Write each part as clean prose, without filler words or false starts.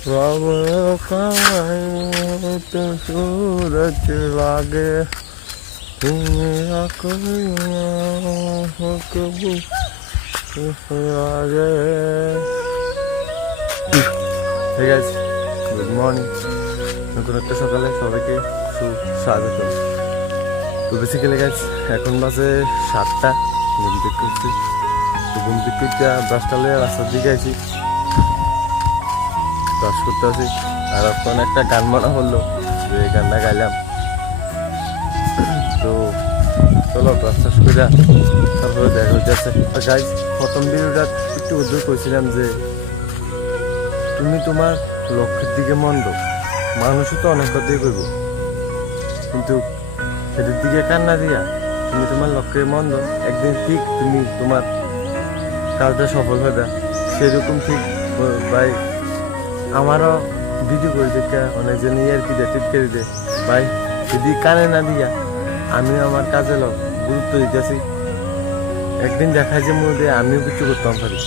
तो सूरज लागे good morning, নতুন একটা সকালে সবাইকে সুস্বাগত। তো বেসিক্যালি গাইজ এখন বাজে 7টা, ঘুম থেকে উঠছি। তো ঘুম থেকে উঠতে ব্রাশটা লিয়ে রাস্তার দিকে আইছি, ব্রাশ করতে আছি। আর এখন একটা গান বানা হলো, যে গানটা গাইলাম। তো চলো ব্রাশ টাশ করে তারপরে দেখা হচ্ছে। আর গাইজ প্রথম ভিডিওটা একটু উদ্যোগ করেছিলাম যে তুমি তোমার লক্ষ্যের দিকে মন দাও, মানুষও তো অনেক কথাই করব, কিন্তু সেটার দিকে কান্না দিয়া তুমি তোমার লক্ষ্যে মন দাও, একদিন ঠিক তুমি তোমার কাজটা সফল হবে। সেরকম ঠিক ভাই আমারও ভিডিও করে দেখে অনেকজন আর কি টিপ করে দে ভাই, যদি কানে না দিয়া আমিও আমার কাজে গুরুত্ব দিতেছি, একদিন দেখা যায় মধ্যে আমিও কিছু করতাম পারি।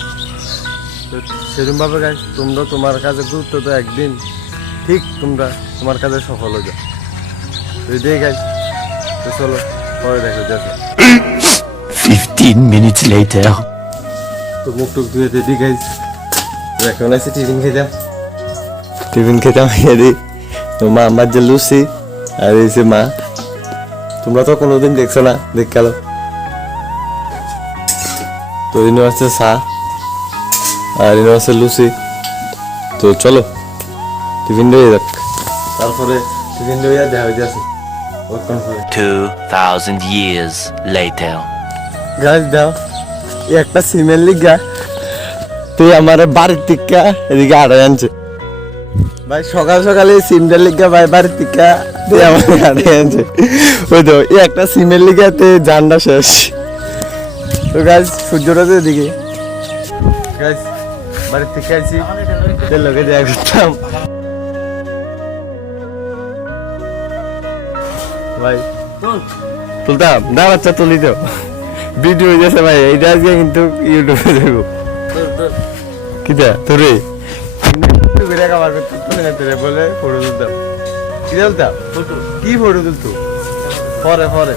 তো সেরকম ভাবে গাইজ তোমরা তোমার কাজে গুরুত্ব দাও, একদিন ঠিক তোমরা তোমার কাজে সফল হয়ে যাও। তো এটাই গাইজ। তো চলো পরে দেখা যাচ্ছে। 15 minutes later. তো মুখ টুক ধুয়ে দিদি গাইজ, এখন আছে টিফিন খেতাম এদি। তো মা আমার যে লুচি আর এই যে মা, তোমরা তো কোনোদিন দেখছো না, দেখ গেল। তো ইনো আছে চা আর ইনো আছে লুচি। তো চলো টিফিন দিয়ে যাক, তারপরে টিফিন দিয়ে দেখা হয়ে যাচ্ছে 2000 years later. গাছ দাও একটা সিমের লিগা তুই আমার বাড়ির টিকা এদিকে আড়াই আনছে ভাই। সকাল সকালে সিমটার লিগা ভাই বাড়ির টিকা তুই আমার আড়াই আনছে। ওই তো একটা সিমের লিগাতে জানটা শেষ। তো গাছ সূর্যটা তো এদিকে গাছ বাড়ির থেকে আইছি, লোকে দেখা করতাম ভাই, তুলতাম না বাচ্চা তুলি তো ভিডিও হয়ে যাচ্ছে ভাই। এইটা আজকে কিন্তু ইউটিউবে দেবো। কিটা তোরে ইউটিউবে কাবার করতে তোরে বলে ফটো তুলতাম। কি তুলতাম? কি ফটো তুলতো? পরে পরে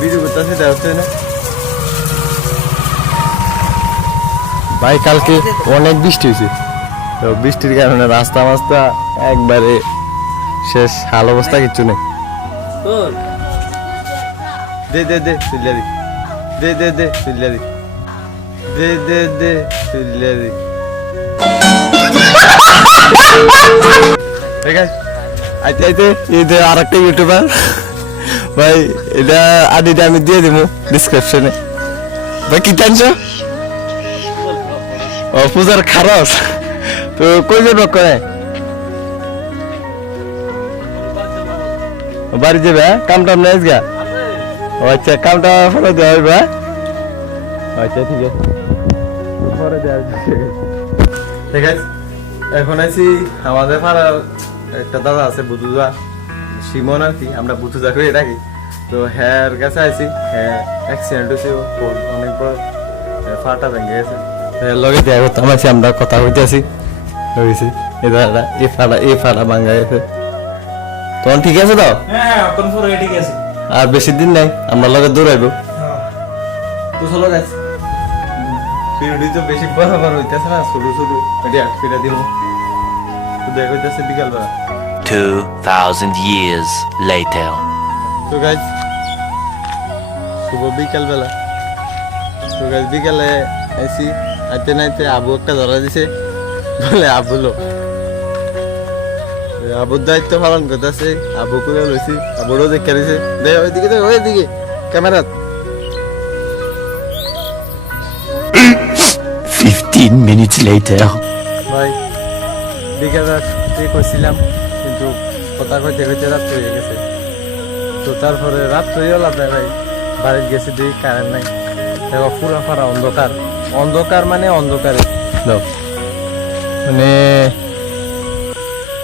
ভিডিও করতে আসে দেখা হচ্ছে না ভাই। কালকে অনেক বৃষ্টি হয়েছে, তো বৃষ্টির কারণে রাস্তা মাস্তা একবারে শেষ, হাল অবস্থা কিচ্ছু নেই। দে দে দে তুলিয়া দি, দে দে দে তুলিয়া দি, দে দে দে তুলিয়া দি। ঠিক আছে আইতে আইতে এই যে আর একটা ইউটিউবার ভাই, এটা আদিটা আমি দিয়ে দেবো ডিসক্রিপশনে ভাই। কি টানছো? ও পূজার খারস। তো কই যাবে করে বাড়ি যাবে? কাম টাম নেই গা? আচ্ছা কামটা পরে দেওয়া হবে। আচ্ছা ঠিক আছে পরে দেওয়া ঠিক আছে। এখন আছি আমাদের পাড়ার একটা দাদা আছে বুধুদা, সিমন আর কি, আমরা বুধুদা করে রাখি। তো হ্যার কাছে আছি, হ্যাঁ অ্যাক্সিডেন্ট হয়েছে, অনেক বড় ফাটা ভেঙে গেছে। লগে দেখা করতাম আছি, আমরা কথা হইতে আছি হয়েছি এই দাদাটা এই ফাটা ভাঙা গেছে। তখন ঠিক আছে তো? হ্যাঁ ঠিক আছে, আর বেশি দিন নাই আমরা লগে দৌড়াইবো। তো চলো গাছ পিরিয়ডি তো বেশি বড় বড় হইতেছে না, ছোট ছোট এটা ফিরা দিব। তো দেখা হইতেছে বিকালবেলা 2000 years later. তো গাছ শুভ বিকালবেলা। তো গাছ বিকালে আইসি, আইতে নাইতে আবু একটা ধরা দিছে, বলে আবুলো আবুর দায়িত্ব পালন করতেছে। আবু করে লইছি, আবুরও দেখে দিছে, দে ওইদিকে ওইদিকে ক্যামেরা। 15 minutes later. ভাই বিকেলে করছিলাম, কিন্তু কথা কইতে কইতে রাত হয়ে গেছে। তো তারপরে রাত হয়ে গেল আপনার ভাই, বাড়িতে গেছি দেখি কারেন্ট নাই। দেখো পুরা ফারা অন্ধকার, অন্ধকার মানে অন্ধকারে মানে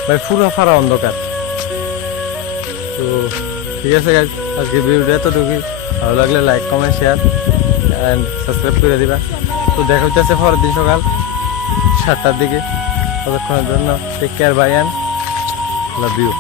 ভাই পুরা ফারা অন্ধকার। তো ঠিক আছে গাইজ, আজকে ভিডিওটা এতটুকুই। ভালো লাগলে like comment share and subscribe করে দিবা। তো দেখা হচ্ছে পরের দিন সকাল 7টার দিকে। ততক্ষণের জন্য take care bye and love you.